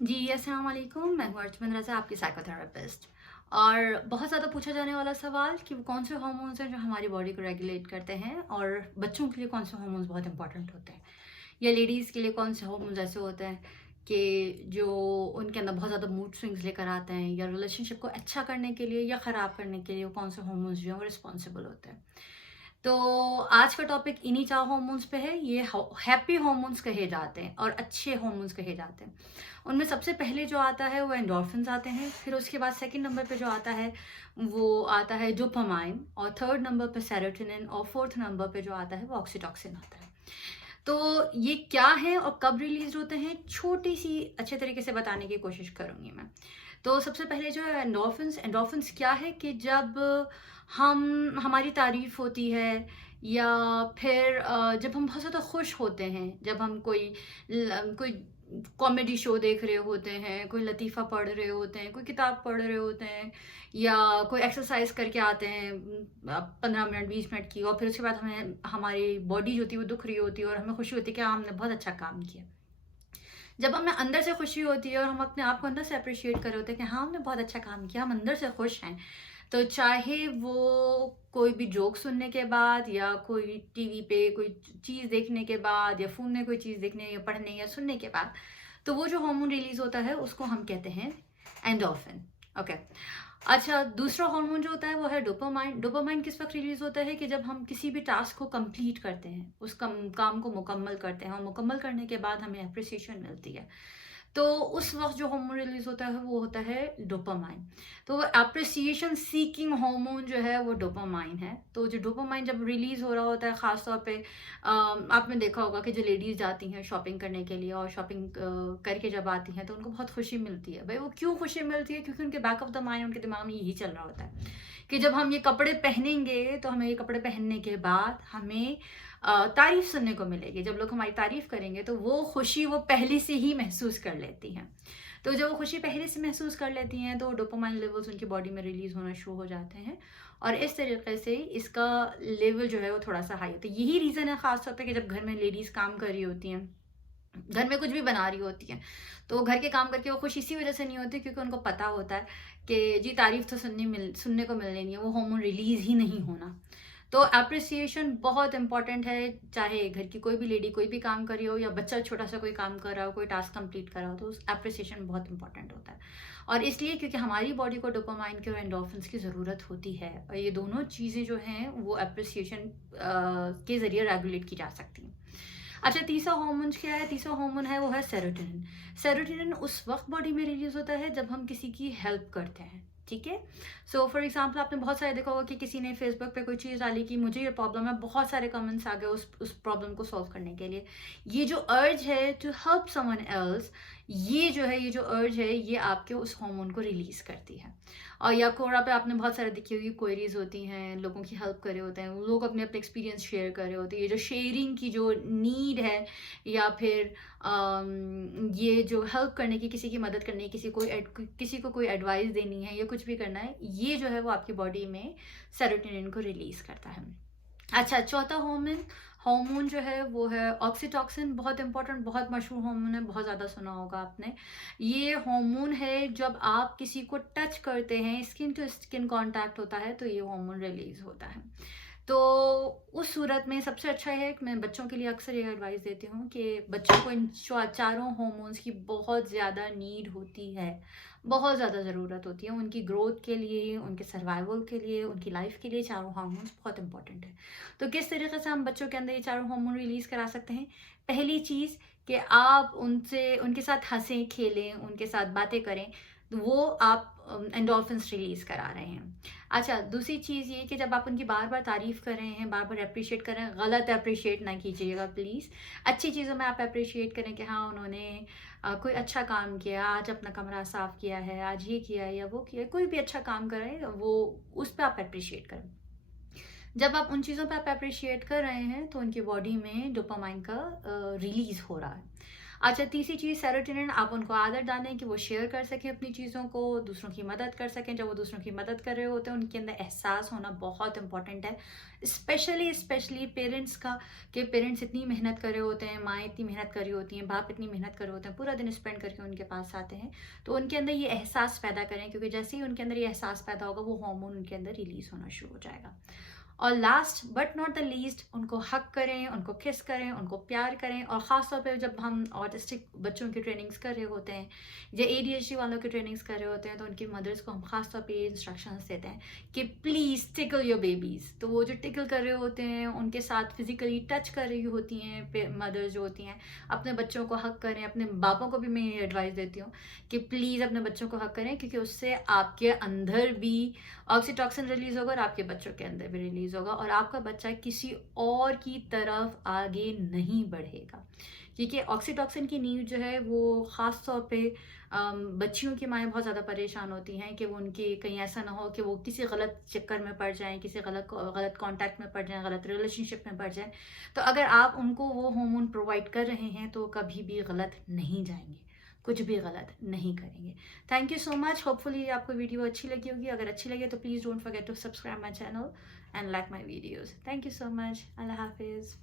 जी, अस्सलाम वालेकुम। मैं हूँ अर्चमन रज़ा, आपकी साइकोथेरेपिस्ट। और बहुत ज़्यादा पूछा जाने वाला सवाल कि वो कौन से हार्मोन्स हैं जो हमारी बॉडी को रेगुलेट करते हैं, और बच्चों के लिए कौन से हार्मोन्स बहुत इंपॉर्टेंट होते हैं, या लेडीज़ के लिए कौन से हार्मोन्स ऐसे होते हैं कि जो उनके अंदर बहुत ज़्यादा मूड स्विंग्स लेकर आते हैं, या रिलेशनशिप को अच्छा करने के लिए या ख़राब करने के लिए वो कौन से हार्मोन्स जो हैं वो रिस्पॉन्सिबल होते हैं। तो आज का टॉपिक इन्हीं 4 हार्मोन्स पे है। ये हैप्पी हार्मोन्स कहे जाते हैं और अच्छे हार्मोन्स कहे जाते हैं। उनमें सबसे पहले जो आता है वो एंडोर्फिन्स आते हैं, फिर उसके बाद सेकंड नंबर पे जो आता है वो आता है डोपामाइन, और थर्ड नंबर पे सेरोटोनिन, और फोर्थ नंबर पे जो आता है वो ऑक्सीटोसिन आता है। तो ये क्या है और कब रिलीज होते हैं, छोटी सी अच्छे तरीके से बताने की कोशिश करूंगी मैं। तो सबसे पहले जो है एंडोर्फिन्स। एंडोर्फिन्स क्या है कि जब हमारी तारीफ होती है, या फिर जब हम बहुत ज़्यादा खुश होते हैं, जब हम कोई कॉमेडी शो देख रहे होते हैं, कोई लतीफ़ा पढ़ रहे होते हैं, कोई किताब पढ़ रहे होते हैं, या कोई एक्सरसाइज करके आते हैं 15 मिनट 20 मिनट की, और फिर उसके बाद हमें हमारी बॉडी जो होती है वो दुख रही होती है और हमें खुशी होती है कि हाँ, हमने बहुत अच्छा काम किया। जब हमें अंदर से खुशी होती है और हम अपने आप को अंदर से अप्रिशिएट कर रहे होते हैं कि हाँ, हमने बहुत अच्छा काम किया, हम अंदर से खुश हैं, तो चाहे वो कोई भी जोक सुनने के बाद, या कोई टीवी पे कोई चीज़ देखने के बाद, या फ़ोन में कोई चीज़ देखने या पढ़ने या सुनने के बाद, तो वो जो हार्मोन रिलीज़ होता है उसको हम कहते हैं एंडोर्फिन। ओके। अच्छा, दूसरा हार्मोन जो होता है वो है डोपामाइन। डोपामाइन किस वक़्त रिलीज़ होता है कि जब हम किसी भी टास्क को कंप्लीट करते हैं, उस काम को मुकम्मल करते हैं, और मुकम्मल करने के बाद हमें एप्रिसिएशन मिलती है। तो उस वक़्त जो हार्मोन रिलीज़ होता है वो होता है डोपामाइन। तो वो एप्रिसिएशन सीकिंग हार्मोन जो है वो डोपामाइन है। तो जो डोपामाइन जब रिलीज़ हो रहा होता है, ख़ास तौर पे आपने देखा होगा कि जो लेडीज़ जाती हैं शॉपिंग करने के लिए, और शॉपिंग करके जब आती हैं तो उनको बहुत खुशी मिलती है। भई वो क्यों खुशी मिलती है? क्योंकि उनके बैक ऑफ द माइंड, उनके दिमाग में यही चल रहा होता है कि जब हम ये कपड़े पहनेंगे तो हमें ये कपड़े पहनने के बाद हमें तारीफ़ सुनने को मिलेगी। जब लोग हमारी तारीफ़ करेंगे तो वो खुशी वो पहले से ही महसूस कर लेती हैं। तो जब वो खुशी पहले से महसूस कर लेती हैं तो डोपामाइन लेवल्स उनकी बॉडी में रिलीज़ होना शुरू हो जाते हैं, और इस तरीके से इसका लेवल जो है वो थोड़ा-सा हाई होता है। यही रीज़न है ख़ास तौर पे कि जब घर में लेडीज़ काम कर रही होती हैं, घर में कुछ भी बना रही होती हैं, तो घर के काम करके वो खुश इसी वज़ह से नहीं होती क्योंकि उनको पता होता है कि जी तारीफ़ तो सुनने को मिलनी नहीं है, वो हार्मोन रिलीज़ ही नहीं होना। तो एप्रिसिएशन बहुत इंपॉर्टेंट है, चाहे घर की कोई भी लेडी कोई भी काम कर रही हो, या बच्चा छोटा-सा कोई काम कर रहा हो, कोई टास्क कंप्लीट कर रहा हो, तो उस एप्रिसिएशन बहुत इंपॉर्टेंट होता है। और इसलिए क्योंकि हमारी बॉडी को डोपामाइन की और एंडोर्फिन्स की ज़रूरत होती है, और ये दोनों चीज़ें जो हैं वो एप्रिसिएशन के ज़रिए रेगुलेट की जा सकती हैं। अच्छा, तीसरा हार्मोन क्या है? तीसरा हार्मोन है वो है सेरोटोनिन। सेरोटोनिन उस वक़्त बॉडी में रिलीज़ होता है जब हम किसी की हेल्प करते हैं, ठीक है? सो फॉर एग्ज़ाम्पल आपने बहुत सारे देखा होगा कि किसी ने फेसबुक पे कोई चीज़ डाली कि मुझे ये प्रॉब्लम है, बहुत सारे कमेंट्स आ गए उस प्रॉब्लम को सॉल्व करने के लिए। ये जो अर्ज है टू हेल्प समवन एल्स, ये जो अर्ज है ये आपके उस हार्मोन को रिलीज़ करती है। और या कोरा पे आपने बहुत सारे देखी होगी, क्वेरीज़ होती हैं, लोगों की हेल्प कर रहे होते हैं, लोग अपने-अपने एक्सपीरियंस शेयर कर रहे होते हैं। ये जो शेयरिंग की जो नीड है, या फिर ये जो हेल्प करने की, किसी की मदद करनी है, किसी को कोई एडवाइस देनी है, या कुछ भी करना है, ये जो है वो आपकी बॉडी में सेरोटोनिन को रिलीज़ करता है। अच्छा, चौथा हार्मोन हार्मोन जो है वो है ऑक्सीटोसिन। बहुत इंपॉर्टेंट, बहुत मशहूर हार्मोन है, बहुत ज़्यादा सुना होगा आपने। ये हार्मोन है जब आप किसी को टच करते हैं, स्किन टू स्किन कांटेक्ट होता है, तो ये हार्मोन रिलीज़ होता है। तो उस सूरत में सबसे अच्छा है कि मैं बच्चों के लिए अक्सर ये एडवाइस देती हूँ कि बच्चों को इन चारों हार्मोन्स की बहुत ज़्यादा नीड होती है, बहुत ज़्यादा ज़रूरत होती है उनकी ग्रोथ के लिए, उनके सर्वाइवल के लिए, उनकी लाइफ के लिए। चारों हार्मोन्स बहुत इंपॉर्टेंट है। तो किस तरीके से हम बच्चों के अंदर ये चारों हार्मोन रिलीज़ करा सकते हैं? पहली चीज़ कि आप उनके साथ हँसें, खेलें, उनके साथ बातें करें, तो वो आप एंडोर्फिन्स रिलीज़ करा रहे हैं। अच्छा, दूसरी चीज़ ये कि जब आप उनकी बार-बार तारीफ़ कर रहे हैं, बार-बार एप्रिशिएट कर रहे हैं, गलत एप्रिशिएट ना कीजिएगा प्लीज़। अच्छी चीज़ों में आप एप्रिशिएट करें कि हाँ, उन्होंने कोई अच्छा काम किया, आज अपना कमरा साफ़ किया है, आज ये किया है या वो किया है, कोई भी अच्छा काम कर रहे हैं, वो उस पे आप एप्रिशिएट करें। जब आप उन चीज़ों पे आप एप्रिशिएट कर रहे हैं, तो उनकी बॉडी में डोपामाइन का रिलीज़ हो रहा है। अच्छा, तीसरी चीज़ सेरोटोनिन, आप उनको आदत डालें कि वो शेयर कर सकें अपनी चीज़ों को, दूसरों की मदद कर सकें। जब वो दूसरों की मदद कर रहे होते हैं, उनके अंदर एहसास होना बहुत इंपॉर्टेंट है। स्पेशली पेरेंट्स का, कि पेरेंट्स इतनी मेहनत कर रहे होते हैं, माएँ इतनी मेहनत कर रही होती हैं, बाप इतनी मेहनत कर रहे होते हैं, पूरा दिन स्पेंड करके उनके पास आते हैं। तो उनके अंदर ये एहसास पैदा करें, क्योंकि जैसे ही उनके अंदर ये एहसास पैदा होगा, वो हार्मोन उनके अंदर रिलीज़ होना शुरू हो जाएगा। और last but not the least, उनको हग करें, उनको किस करें, उनको प्यार करें। और ख़ास तौर पे जब हम ऑटिस्टिक बच्चों की ट्रेनिंग्स कर रहे होते हैं या एडीएचडी वालों की ट्रेनिंग्स कर रहे होते हैं, तो उनकी मदर्स को हम ख़ास तौर पे ये इंस्ट्रक्शंस देते हैं कि प्लीज़ टिकल योर बेबीज़। तो वो जो टिकल कर रहे होते हैं, उनके साथ फिजिकली टच कर रही होती हैं मदर्स जो होती हैं, अपने बच्चों को हग करें। अपने बापों को भी मैं ये एडवाइस देती हूँ कि प्लीज़ अपने बच्चों को हग करें, क्योंकि उससे आपके अंदर भी ऑक्सीटॉक्सिन रिलीज़ होगा और आपके बच्चों के अंदर भी रिलीज़ होगा, और आपका बच्चा किसी और की तरफ आगे नहीं बढ़ेगा। क्योंकि ऑक्सीटॉक्सिन की नीड जो है वो ख़ास तौर पे बच्चियों की माएँ बहुत ज़्यादा परेशान होती हैं कि वो उनकी कहीं ऐसा ना हो कि वो किसी गलत चक्कर में पड़ जाएँ, किसी गलत कॉन्टैक्ट में पड़ जाएँ, गलत रिलेशनशिप में पड़ जाएँ। तो अगर आप उनको वो हार्मोन प्रोवाइड कर रहे हैं, तो कभी भी गलत नहीं जाएँगे, कुछ भी गलत नहीं करेंगे। Thank you so much. Hopefully आपको वीडियो अच्छी लगी होगी। अगर अच्छी लगे तो please don't forget to subscribe my channel and like my videos. Thank you so much. Allah Hafiz.